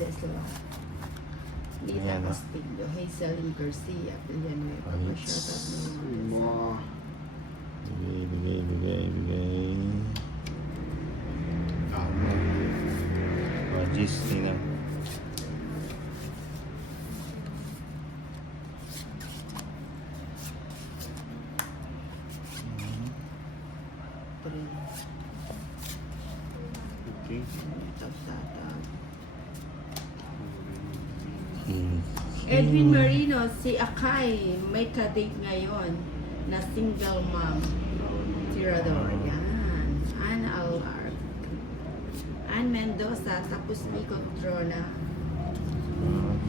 Deslo. Lita Ayan, no? Castillo, Hazelin Garcia, Villanueva, Ayos. shoutout mo. Wow. Bigay. Gis, tingnan. Okay. Edwin Marino, si Akay, may kadate ngayon na single mom. Tirador, yan. Ann Alar. Ann Mendoza, tapos Nico Trona.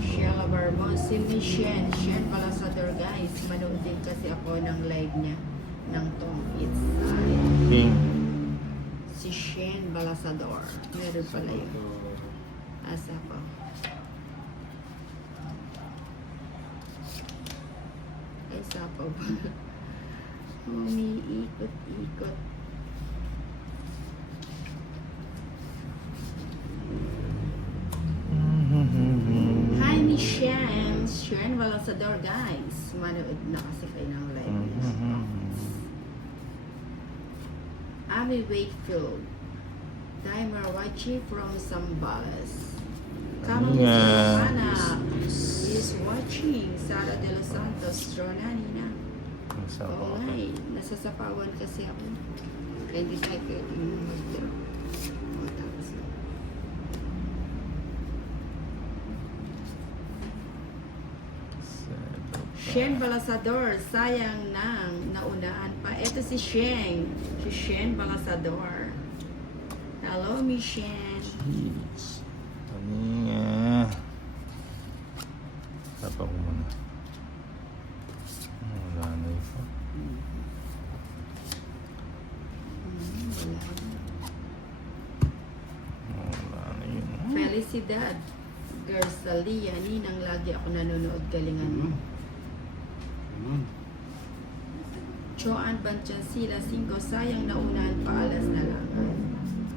Sheila Barbon, si Michelle. Shen Palasador, guys. Manood din kasi ako ng live niya ng Tom It's King. si Shen Balasador. Meron pala yun. Asa ko. Ay, sapaw ba? Umiikot-ikot. Hi, Miss Shen. Shen Balasador, guys. Manood na kasi kayo ng live niya. Ami Wakefield. Timer Wachi from Zambales. Kama Nga. Ana is watching. Sara de los Santos. Trona, Nina. Oo nga eh. Nasasapawan kasi ako. Kaya hindi tayo kayo mag-draw. O, tapos na. Shen Balasador, sayang nang naunaan pa. Ito si Shen. Si Shen Balasador. Hello, Miss Shen. Jeez. Taninga. Tapa ko muna. Wala na ito. Wala na yun. Felicidad. Garzalia, ninang lagi ako nanonood galingan mo. Choan Banchansila 5, sayang naunahan pa alas na lang.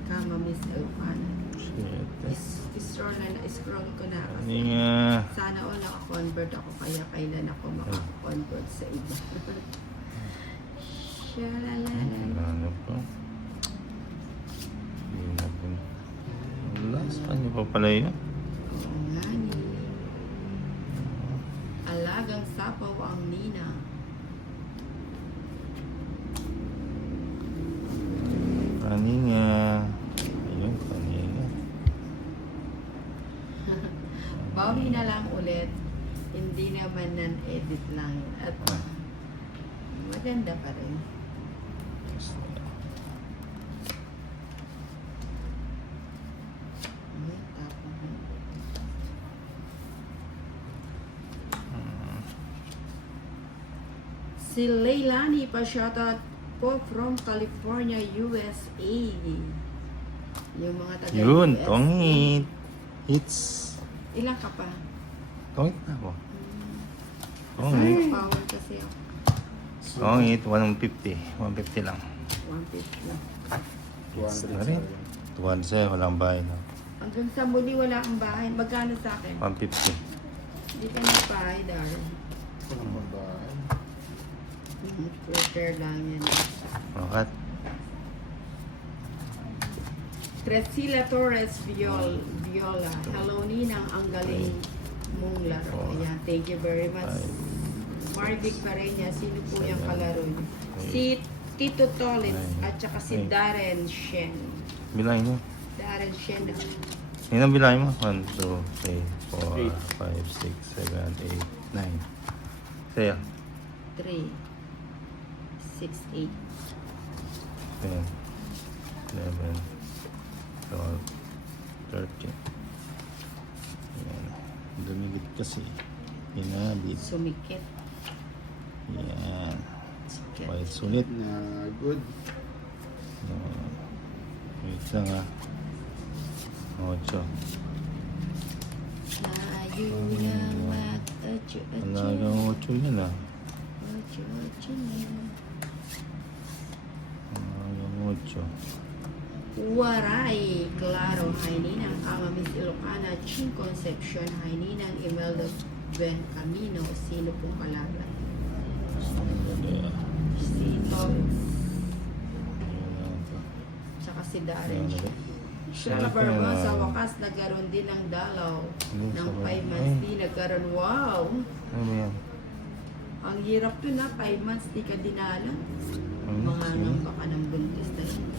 Kama Miss Elfana. Scroll ko na kasi. Taninga. Sana all naka-convert ako kaya kailan ako maka-convert sa iba. Shalalala. Wala na po. Hindi na po. Wala. Saan niyo pa pala yun? Oo nga ni. Alagang sapaw ang nina. Kanina. Ayun, kanina. Bawi na lang ulit. Hindi naman nan-edit lang. At maganda pa rin. Ay, tapos. Si Leilani pa shoutout po from California, USA. Yung mga taga Yun, USA. tongit. Hits. Ilang ka pa? Tongit na ako. Tongit. Power kasi ako. Tongit, 150. 150 lang. 150 lang. Hits na rin. 200 sa'yo, walang bahay na. Hanggang sa muli wala kang bahay. Magkano sa akin? 150. Hindi ka nagbahay, darling. Prepare lang yan. Makat. Tresila Torres Viola. Hello, Ninang. Ang galing mong laro. Ayan, thank you very much. Marvic Pareña. Sino po yung kalaro niyo? Si Tito Tolitz at saka si Darren Shen. Bilangin mo. Darren Shen. Yun ang bilangin mo. 1, 2, 3, 4, 5, 6, 7, 8, 9. Sa'yo. 3, 6, 8. 10, 11, 12, 13. Yan. Dumigit kasi. Pinabit. Sumikit. Yan. Sikit. Kahit sulit. Good. Wait lang ha. 8. Tayo lang mag-atyo-atyo. Talagang 8 yan ha. Atyo-atyo na. Talagang 8. Waray, Claro, Haininang Amamis Ilocana, Ching Concepcion, Haininang Imelda Ben Camino, sino pong kalaban? Si Thomas, tsaka si Darren. Siya Barba, sa wakas, nagkaroon din ng dalaw ng 5 months. Di nagkaroon, wow! Ano yan? Ang hirap to na, 5 months, di ka dinala. Mga nang baka ng buntis na yun.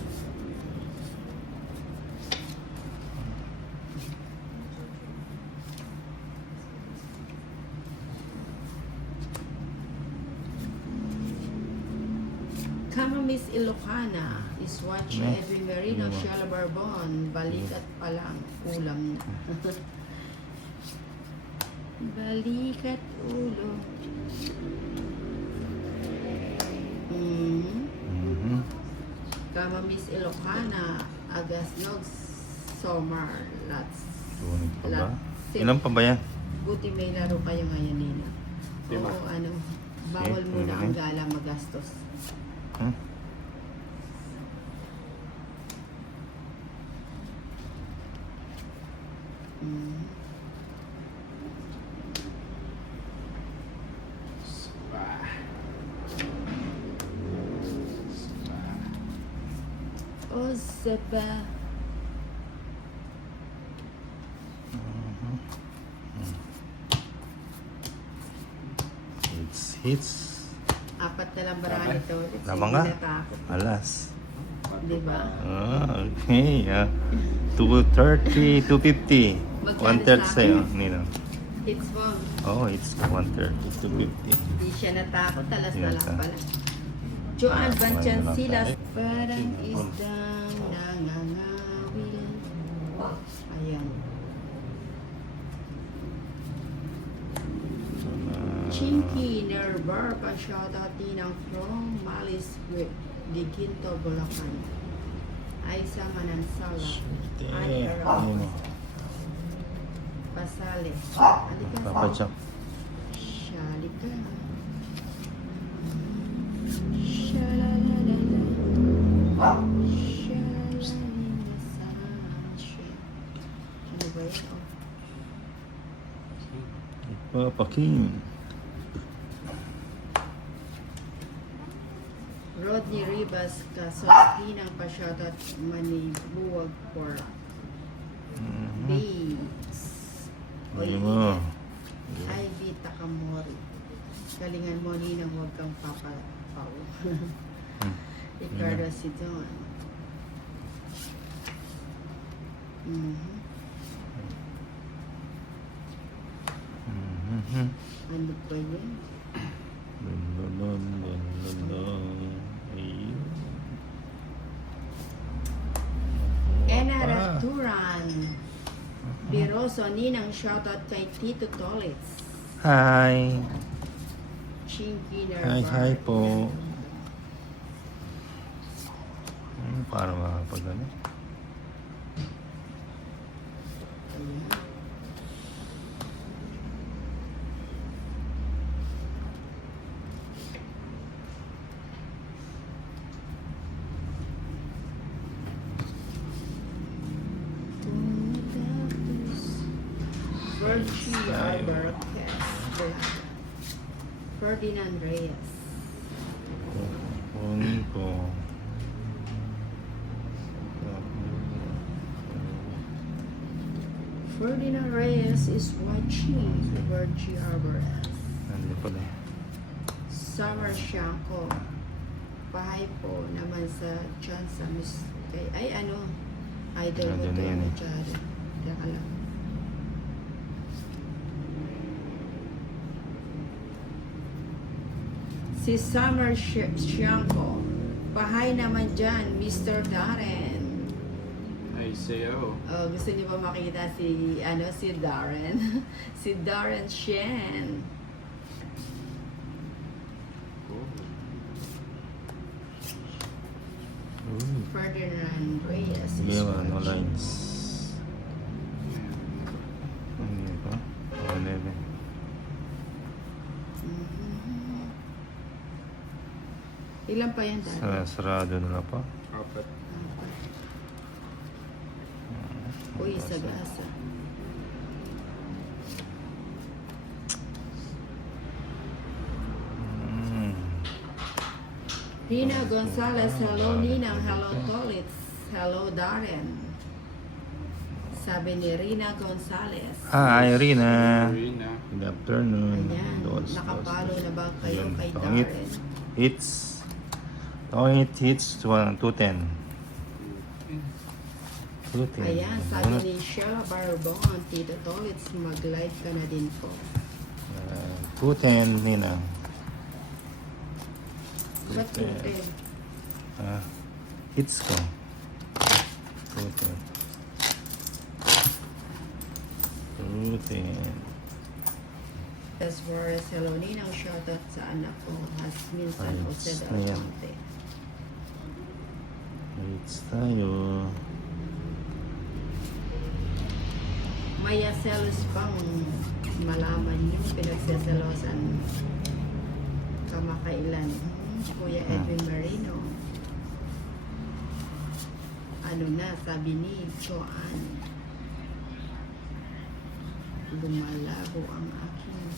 Kama Miss Ilocana is watching Edwin Merino, Sheila Barbon, balikat pa lang, ulam na. Balikat ulo. Kama Miss Ilocana, Agasnog, Somar, Lots. Tunig pa ba? Lots. Ilan pa ba yan? Buti may laro kayo ngayon, Nina. Diba? Oo, ano, bawal Okay, muna ang okay. gala magastos. Hmm? Mm. O seba. Hits. Apat na lang bara nito. Lamang ka? Natakot. Alas. Diba? Okay. 230, 250. Magkano 1/3 sa sa'yo, akin? Nino. It's wrong. Oh, it's 130, 250. Hindi siya natakot. Talas na lang Yes, pala. Joan Banchan kumain na lang Silas. tayo. Parang isdang nangangawil. Ayan. Chinky Nervar pa-shoutout din ang from Malis Grip, Diginto, Bulacan. Aisa Manansala. Ay, Arrow. Pasale. Halika. Papa Jack. Shalika. Shalalalala. Shalalala sa ano ba yun? Oh. Papa King. Rodney Rivas Kasosinang pa-shoutout Manibuwag for Babes. Ano mo? Ivy Takamori. Galingan mo ninang huwag kang papapaw. Ricardo Sidon. Ano ba yun? Ena Raturan. Biroso, ninang shoutout kay Tito Tolitz. Hi. Chinky Hi po. Para makapag ano? Virgie Arbor, Ferdinand Reyes. Kunin ko. Ferdinand Reyes is watching Virgie Arbor. Nandito pala eh. Summer Shanko. Bahay po naman sa Chance Miss kay ay ano idol mo Nandun to na yan ano eh. Chad. Teka lang. Si Summer Shanko. Bahay naman dyan, Mr. Darren. Ay, sayo. Oh, gusto niyo ba makita si si Darren? Si Darren Shen. Ferdinand Reyes. is Sige, ano watching. lines. Hindi pa. 11. Ilan pa yan, Dad? Sarado na pa. Apat. Uy, Sagasa. Rina Gonzalez, hello Ninang, hello Tolitz, hello Darren. Sabi ni Rina Gonzalez. Hi, Irina. Marina. Good afternoon. Ayan, Dos, nakapalo dos. na ba kayo Ayun, kay tongit. Darren? Hits 210. 210. Ayan, sabi ni Sheila Barbon, Tito Tolitz, mag-live ka na din po. 210, Nina. Ba't tutin? Hits ko. 210. 210. As far as hello Ninang, shoutout sa anak ko, Hasmin San Ay, Jose del ayan. Monte. Hits tayo. Maya selos pang malaman yung pinagseselosan kamakailan. Kuya Edwin Marino. Ano na, sabi ni Joanne. Lumalabo ang aking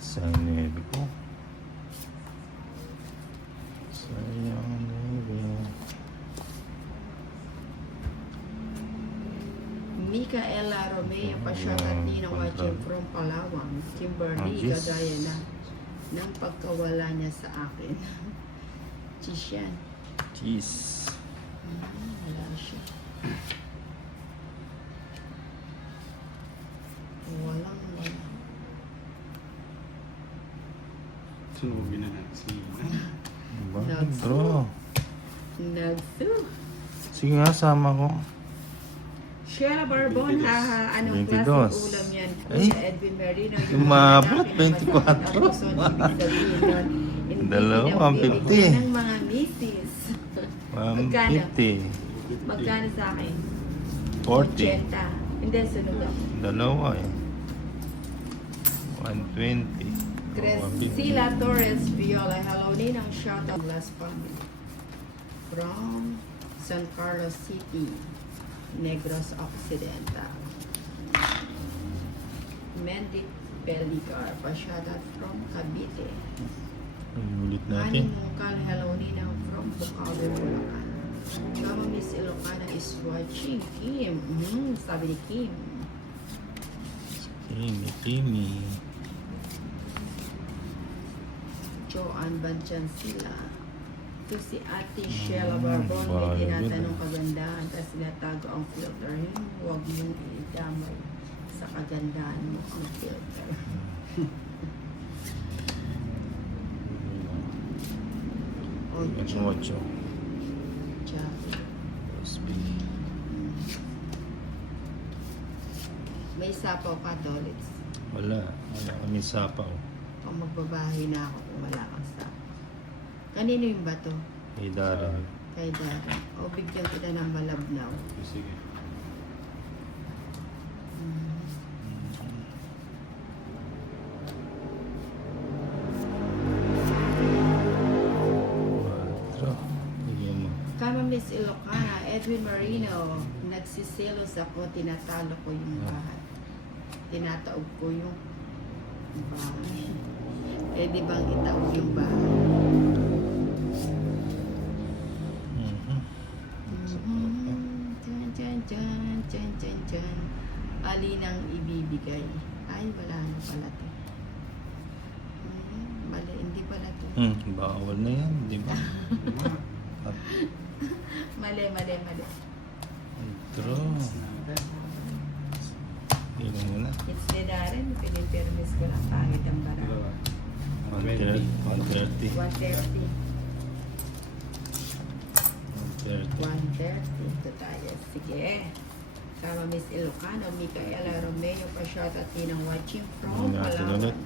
Sayang nebe ko. Sayang nebe. Micaela Romeo, pa-shoutout Ninang watching from Palawan. Kimberly, Jeez. kagaya na ng pagkawala niya sa akin. Cheese yan. Cheese. Wala siya. Walang wala. Sunugin na natin. Bakit bro? Nagsu. Sige nga, sama ko. Sheila Barbon, 22. haha, anong 22. klaseng ulam yan? Ay, Kuya Edwin Merino, umabot, mga lalaki na 24. tapos ibig sabihin nun, hindi Dalawa, pinagbibigyan 50. ng mga misis. Magkano? 150. Magkano sa akin? 40. 80. Hindi, sunod ako. Dalawa eh. 120. Crescila Torres Viola, hello Ninang, shoutout Glass Family. From San Carlos City, Negros Occidental. Mendy Pelicar, pa-shoutout from Cavite. Ulit Aning natin. Mungkal, hello Ninang, from Bukawi, Bulacan. Kama Miss Ilocana is watching. Kim, sabi ni Kim. Kimi. Joanne Banchan sila. Ito si Ate Sheila Barbon, may bagay tinatanong yun. kagandahan, tapos sinatago ang filter. Huwag mong idamay sa kagandahan mo ang filter. Ocho. 8. Jackie. May sapaw ka, Dolitz. Wala. Wala kami sapaw. Kung magbabahay na ako kung wala kang sapaw. Kanino yung bato? Kay Darren. Kay Darren. O bigyan kita ng malabnaw. Sige. Quatro. Bigyan mo. Kama Miss Ilocana, Edwin Marino, nagsisilos ako, tinatalo ko yung bahay. Tinataog ko yung bahay. Eh di bang itaog yung bahay? Chan, chan, chan, chan, chan, chan. Alinang ibibigay. Ay, wala na pala to. Mali, hindi pala to. Bawal na yan, di ba? Mali, mali, mali. Draw. Ilan mo na? It's ni Darren, pinipirmis ko lang pangit ang bara. 130. 130. 130. 130. Ito tayo. Sige. Kama Miss Ilocano, Micaela Romeo, pa-shot at tinang watching from Ano natin ulit? Palawan.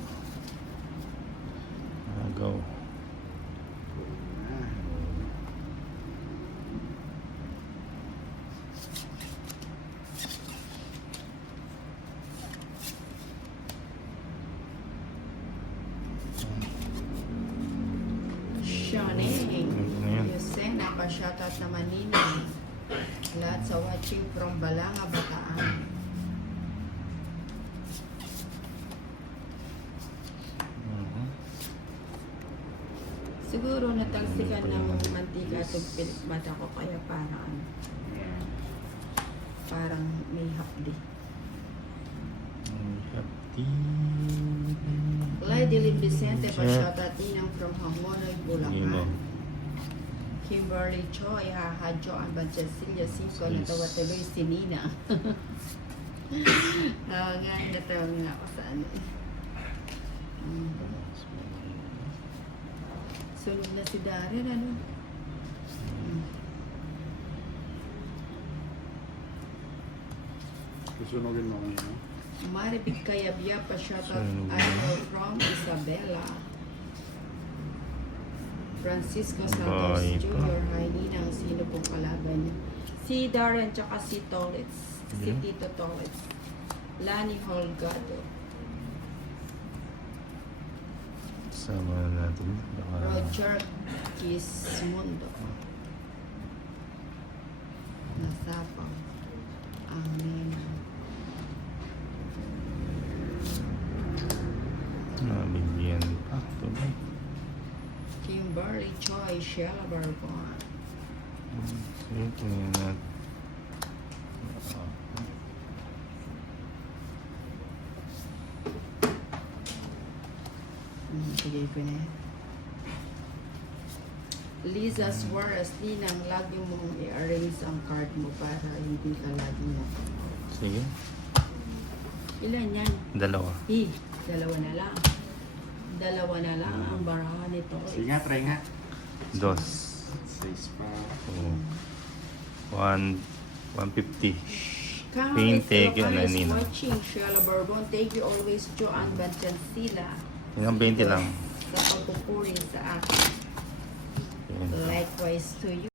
Go. pa-shoutout naman Nina. Lahat sa watching from Balanga, Bataan. Mhm. Siguro natalsikan ng mantika itong pilikmata ko kaya parang may hapdi. Happy. Lydeline Vicente, pa-shoutout Ninang from Hamonoy, Yun o. Bulacan. Kimberly Choi, Hahadjo, Amban Cecilia Sico, natawa tuloy si Nina. Natawa nga ako sa ano. Sunod na si Darren, ano? Susunogin mo ngayon, no? Maribig Kayabya, pa-shoutout Sunod na. idol from Isabela. Francisco Bye Santos pa. Jr. Hi, Ninang, sino pong kalaban niya? Si Darren, tsaka si Tolitz. Si Yeah. Tito Tolitz. Lani Holgado. Sama na natin. Baka... Roger Kismundo. Nasapaw. Ang nena. Nabigyan pa. Tuloy. Kimberly Choi, Sheila Barbon. Sige, tingnan natin. Sige ko na yan. Liza Suarez, Ninang, lagi mong i-arrange ang card mo para hindi ka lagi mo. Sige. Ilan yan? Dalawa. Dalawa na lang. Dalawa na lang ang barahan nito. Sige nga, try nga. Dos. 6 pa. Oo. 150. Kahit Pinte, sa kaya locals Nina. watching, Sheila Bourbon, thank you always, Joanne Banchansila. Hanggang 20 lang. Sa pagpupuri sa akin. Yan. Likewise to you.